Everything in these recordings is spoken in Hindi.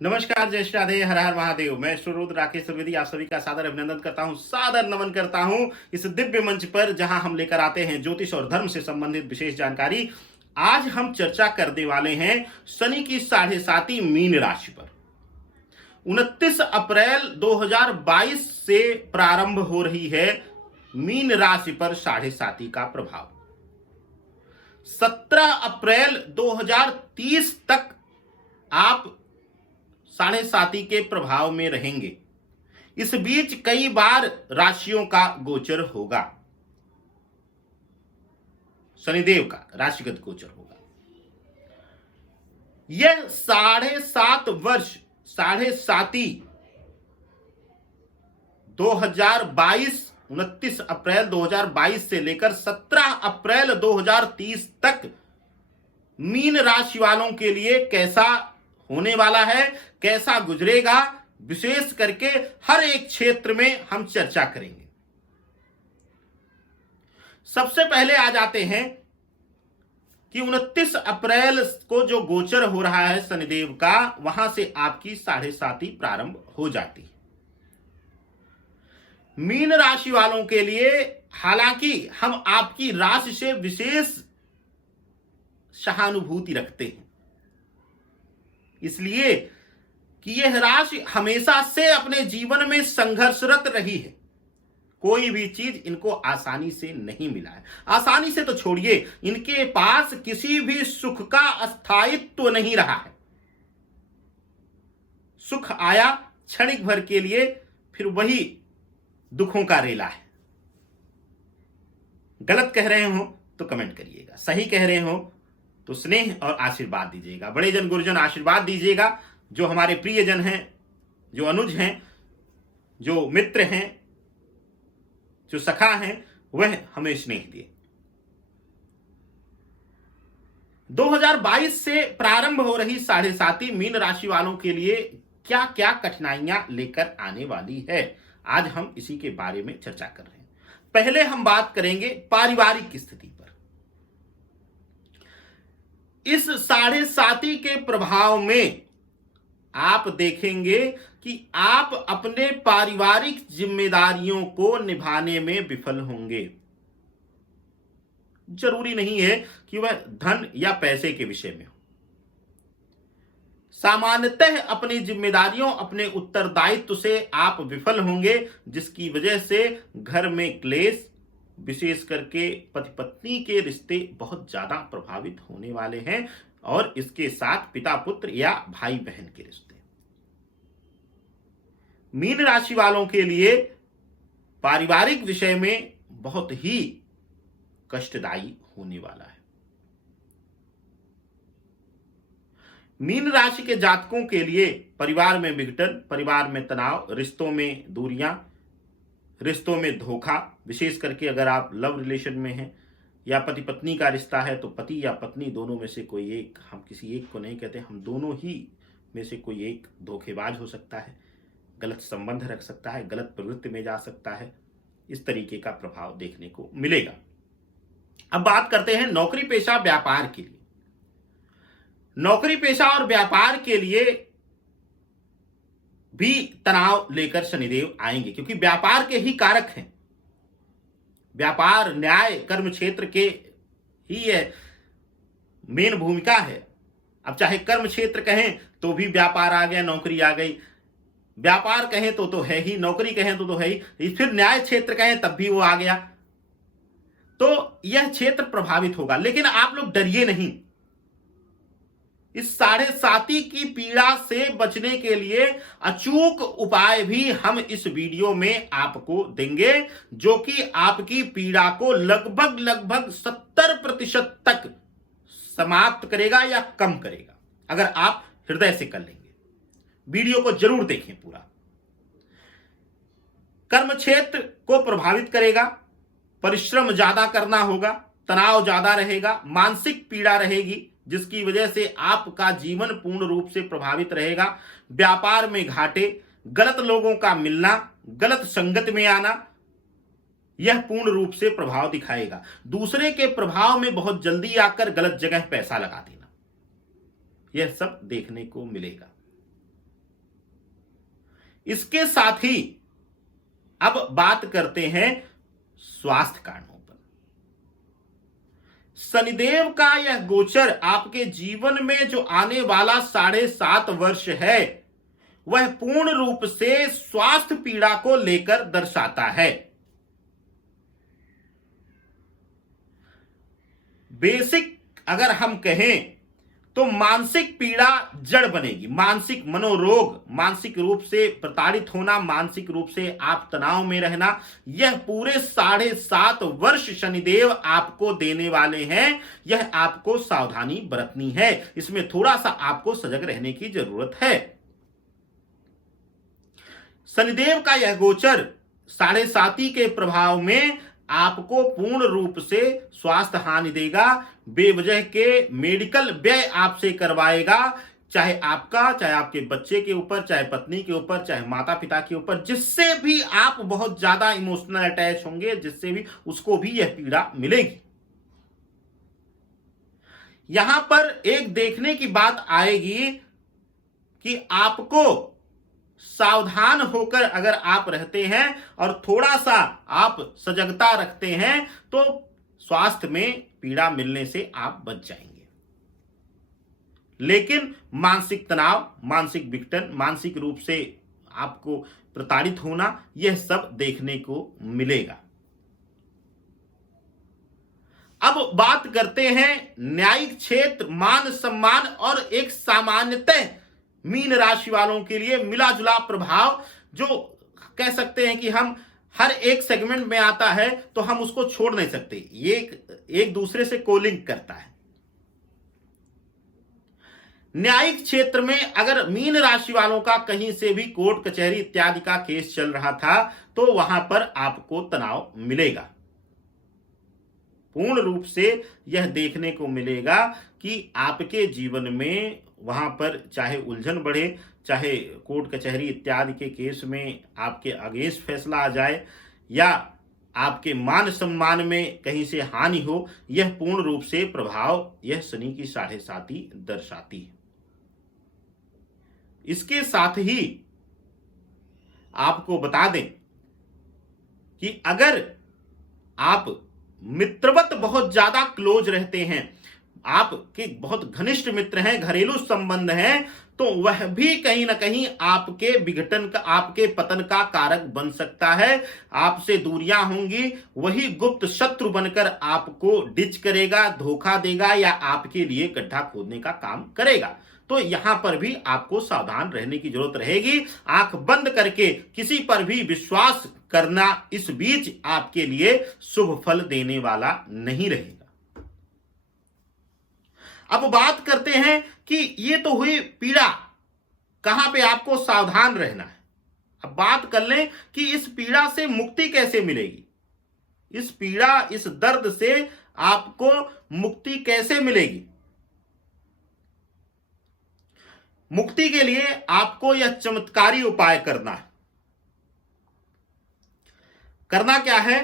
नमस्कार, जय श्री राधे, हर हर महादेव। मैं श्री राकेश त्रिवेदी आप सभी का सादर अभिनंदन करता हूं, सादर नमन करता हूं इस दिव्य मंच पर जहां हम लेकर आते हैं ज्योतिष और धर्म से संबंधित विशेष जानकारी। आज हम चर्चा करने वाले हैं शनि की 7.5 मीन राशि पर। 29 अप्रैल 2022 से प्रारंभ हो रही है मीन राशि पर 7.5 का प्रभाव। 17 अप्रैल 2030 तक आप 7.5 के प्रभाव में रहेंगे। इस बीच कई बार राशियों का गोचर होगा, शनिदेव का राशिगत गोचर होगा। यह 7.5 वर्ष 7.5 2022 29 अप्रैल 2022 से लेकर 17 अप्रैल 2030 तक मीन राशि वालों के लिए कैसा होने वाला है, कैसा गुजरेगा, विशेष करके हर एक क्षेत्र में हम चर्चा करेंगे। सबसे पहले आ जाते हैं कि 29 अप्रैल को जो गोचर हो रहा है शनिदेव का, वहां से आपकी 7.5 प्रारंभ हो जाती है। मीन राशि वालों के लिए हालांकि हम आपकी राशि से विशेष सहानुभूति रखते हैं, इसलिए कि यह राशि हमेशा से अपने जीवन में संघर्षरत रही है। कोई भी चीज इनको आसानी से नहीं मिला है। आसानी से तो छोड़िए, इनके पास किसी भी सुख का अस्थायित्व नहीं रहा है। सुख आया क्षणिक भर के लिए, फिर वही दुखों का रेला है। गलत कह रहे हो तो कमेंट करिएगा, सही कह रहे हो तो स्नेह और आशीर्वाद दीजिएगा। बड़े जन गुरुजन आशीर्वाद दीजिएगा। जो हमारे प्रियजन हैं, जो अनुज हैं, जो मित्र हैं, जो सखा हैं, वह हमें स्नेह दिए। 2022 से प्रारंभ हो रही 7.5 मीन राशि वालों के लिए क्या क्या कठिनाइयां लेकर आने वाली है, आज हम इसी के बारे में चर्चा कर रहे हैं। पहले हम बात करेंगे पारिवारिक स्थिति पर। इस 7.5 के प्रभाव में आप देखेंगे कि आप अपने पारिवारिक जिम्मेदारियों को निभाने में विफल होंगे। जरूरी नहीं है कि वह धन या पैसे के विषय में हो। सामान्यतः अपनी जिम्मेदारियों, अपने उत्तरदायित्व से आप विफल होंगे, जिसकी वजह से घर में क्लेश, विशेष करके पति पत्नी के रिश्ते बहुत ज्यादा प्रभावित होने वाले हैं, और इसके साथ पिता पुत्र या भाई बहन के रिश्ते। मीन राशि वालों के लिए पारिवारिक विषय में बहुत ही कष्टदायी होने वाला है। मीन राशि के जातकों के लिए परिवार में विघटन, परिवार में तनाव, रिश्तों में दूरियां, रिश्तों में धोखा, विशेष करके अगर आप लव रिलेशन में हैं या पति पत्नी का रिश्ता है तो पति या पत्नी दोनों में से कोई एक, हम किसी एक को नहीं कहते, हम दोनों ही में से कोई एक धोखेबाज हो सकता है, गलत संबंध रख सकता है, गलत प्रवृत्ति में जा सकता है। इस तरीके का प्रभाव देखने को मिलेगा। अब बात करते हैं नौकरी पेशा व्यापार के लिए। नौकरी पेशा और व्यापार के लिए भी तनाव लेकर शनिदेव आएंगे, क्योंकि व्यापार के ही कारक हैं। व्यापार, न्याय, कर्म क्षेत्र के ही यह मेन भूमिका है। अब चाहे कर्म क्षेत्र कहें तो भी व्यापार आ गया, नौकरी आ गई। व्यापार कहें तो है ही, नौकरी कहें तो है ही, फिर न्याय क्षेत्र कहें तब भी वो आ गया। तो यह क्षेत्र प्रभावित होगा। लेकिन आप लोग डरिए नहीं। इस 7.5 की पीड़ा से बचने के लिए अचूक उपाय भी हम इस वीडियो में आपको देंगे, जो कि आपकी पीड़ा को लगभग 70% तक समाप्त करेगा या कम करेगा, अगर आप हृदय से कर लेंगे। वीडियो को जरूर देखें पूरा। कर्म क्षेत्र को प्रभावित करेगा, परिश्रम ज्यादा करना होगा, तनाव ज्यादा रहेगा, मानसिक पीड़ा रहेगी, जिसकी वजह से आपका जीवन पूर्ण रूप से प्रभावित रहेगा। व्यापार में घाटे, गलत लोगों का मिलना, गलत संगत में आना, यह पूर्ण रूप से प्रभाव दिखाएगा। दूसरे के प्रभाव में बहुत जल्दी आकर गलत जगह पैसा लगा देना, यह सब देखने को मिलेगा। इसके साथ ही अब बात करते हैं स्वास्थ्य कारणों पर। शनिदेव का यह गोचर आपके जीवन में जो आने वाला 7.5 वर्ष है वह पूर्ण रूप से स्वास्थ्य पीड़ा को लेकर दर्शाता है। बेसिक अगर हम कहें तो मानसिक पीड़ा जड़ बनेगी, मानसिक मनोरोग, मानसिक रूप से प्रताड़ित होना, मानसिक रूप से आप तनाव में रहना, यह पूरे 7.5 वर्ष शनिदेव आपको देने वाले हैं। यह आपको सावधानी बरतनी है, इसमें थोड़ा सा आपको सजग रहने की जरूरत है। शनिदेव का यह गोचर 7.5 के प्रभाव में आपको पूर्ण रूप से स्वास्थ्य हानि देगा, बेवजह के मेडिकल व्यय आपसे करवाएगा, चाहे आपका, चाहे आपके बच्चे के ऊपर, चाहे पत्नी के ऊपर, चाहे माता पिता के ऊपर, जिससे भी आप बहुत ज्यादा इमोशनल अटैच होंगे, जिससे भी, उसको भी यह पीड़ा मिलेगी। यहां पर एक देखने की बात आएगी कि आपको सावधान होकर अगर आप रहते हैं और थोड़ा सा आप सजगता रखते हैं तो स्वास्थ्य में पीड़ा मिलने से आप बच जाएंगे। लेकिन मानसिक तनाव, मानसिक विघटन, मानसिक रूप से आपको प्रताड़ित होना, यह सब देखने को मिलेगा। अब बात करते हैं न्यायिक क्षेत्र, मान सम्मान और एक सामान्यतः मीन राशि वालों के लिए मिला जुला प्रभाव, जो कह सकते हैं कि हम हर एक सेगमेंट में आता है तो हम उसको छोड़ नहीं सकते, ये एक दूसरे से कोलिंग करता है। न्यायिक क्षेत्र में अगर मीन राशि वालों का कहीं से भी कोर्ट कचहरी इत्यादि का केस चल रहा था तो वहां पर आपको तनाव मिलेगा। पूर्ण रूप से यह देखने को मिलेगा कि आपके जीवन में वहां पर चाहे उलझन बढ़े, चाहे कोर्ट कचहरी इत्यादि के केस में आपके अगेंस्ट फैसला आ जाए, या आपके मान सम्मान में कहीं से हानि हो, यह पूर्ण रूप से प्रभाव यह शनि की 7.5 दर्शाती है। इसके साथ ही आपको बता दें कि अगर आप मित्रवत बहुत ज्यादा क्लोज रहते हैं, आपके बहुत घनिष्ठ मित्र हैं, घरेलू संबंध हैं, तो वह भी कहीं ना कहीं आपके विघटन का, आपके पतन का कारक बन सकता है। आपसे दूरियां होंगी, वही गुप्त शत्रु बनकर आपको डिच करेगा, धोखा देगा या आपके लिए गड्ढा खोदने का काम करेगा। तो यहां पर भी आपको सावधान रहने की जरूरत रहेगी। आंख बंद करके किसी पर भी विश्वास करना इस बीच आपके लिए शुभ फल देने वाला नहीं रहेगा। अब बात करते हैं कि ये तो हुई पीड़ा, कहां पे आपको सावधान रहना है। अब बात कर लें कि इस पीड़ा से मुक्ति कैसे मिलेगी। इस पीड़ा, इस दर्द से आपको मुक्ति कैसे मिलेगी। मुक्ति के लिए आपको यह चमत्कारी उपाय करना है। करना क्या है,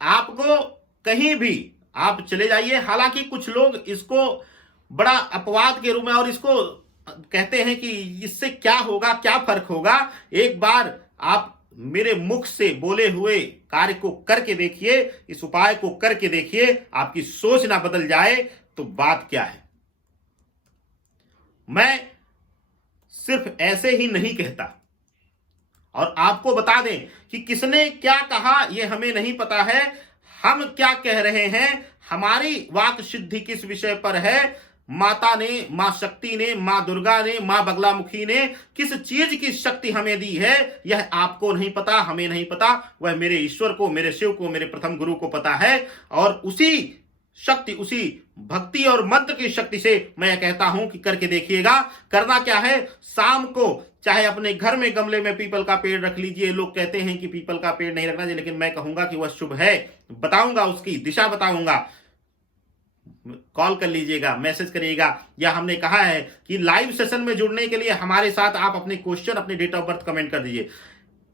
आपको कहीं भी आप चले जाइए। हालांकि कुछ लोग इसको बड़ा अपवाद के रूप में और इसको कहते हैं कि इससे क्या होगा, क्या फर्क होगा। एक बार आप मेरे मुख से बोले हुए कार्य को करके देखिए, इस उपाय को करके देखिए, आपकी सोच ना बदल जाए तो बात क्या है। मैं सिर्फ ऐसे ही नहीं कहता, और आपको बता दें कि किसने क्या कहा यह हमें नहीं पता है। हम क्या कह रहे हैं, हमारी वाक सिद्धि किस विषय पर है, माता ने, मां शक्ति ने, मां दुर्गा ने, मां बगलामुखी ने किस चीज की शक्ति हमें दी है, यह आपको नहीं पता, हमें नहीं पता। वह मेरे ईश्वर को, मेरे शिव को, मेरे प्रथम गुरु को पता है। और उसी शक्ति, उसी भक्ति और मंत्र की शक्ति से मैं कहता हूं कि करके देखिएगा। करना क्या है, शाम को चाहे अपने घर में गमले में पीपल का पेड़ रख लीजिए। लोग कहते हैं कि पीपल का पेड़ नहीं रखना चाहिए, लेकिन मैं कहूंगा कि वह शुभ है। बताऊंगा, उसकी दिशा बताऊंगा। कॉल कर लीजिएगा, मैसेज करिएगा, या हमने कहा है कि लाइव सेशन में जुड़ने के लिए हमारे साथ आप अपने क्वेश्चन, अपने डेट ऑफ बर्थ कमेंट कर दीजिए।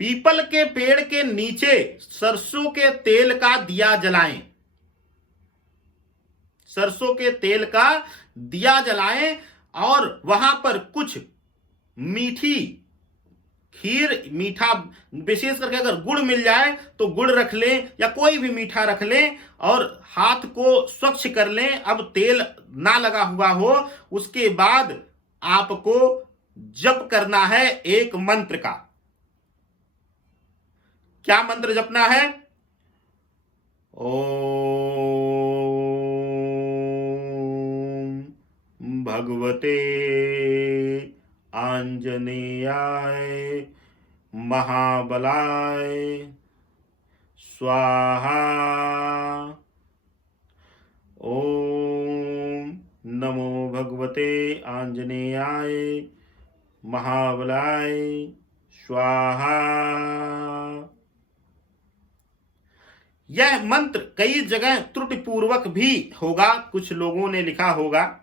पीपल के पेड़ के नीचे सरसों के तेल का दिया जलाएं। सरसों के तेल का दिया जलाएं और वहां पर कुछ मीठी खीर मीठा, विशेष करके अगर गुड़ मिल जाए तो गुड़ रख लें या कोई भी मीठा रख लें और हाथ को स्वच्छ कर लें। अब तेल ना लगा हुआ हो, उसके बाद आपको जप करना है एक मंत्र का। क्या मंत्र जपना है? ओम भगवते आंजनेयाय महाबलाय स्वाहा। ओम नमो भगवते आंजनेयाय महाबलाय स्वाहा। यह मंत्र कई जगह त्रुटिपूर्वक भी होगा, कुछ लोगों ने लिखा होगा।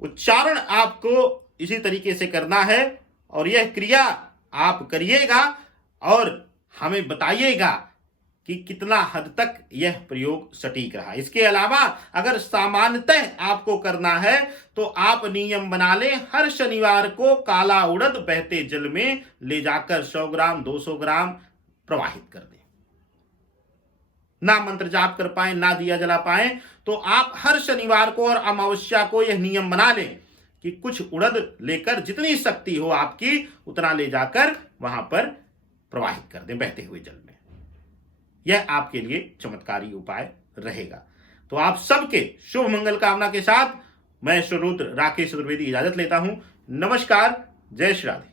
उच्चारण आपको इसी तरीके से करना है और यह क्रिया आप करिएगा और हमें बताइएगा कि कितना हद तक यह प्रयोग सटीक रहा। इसके अलावा अगर सामान्यतः आपको करना है तो आप नियम बना लें, हर शनिवार को काला उड़द बहते जल में ले जाकर 100 ग्राम 200 ग्राम प्रवाहित कर दें। ना मंत्र जाप कर पाए, ना दिया जला पाए, तो आप हर शनिवार को और अमावस्या को यह नियम बना लें कि कुछ उड़द लेकर, जितनी शक्ति हो आपकी उतना ले जाकर वहां पर प्रवाहित कर दें बहते हुए जल में। यह आपके लिए चमत्कारी उपाय रहेगा। तो आप सबके शुभ मंगल कामना के साथ मैं श्री रुद्र राकेश चतुर्वेदी इजाजत लेता हूं। नमस्कार, जय श्री राधे।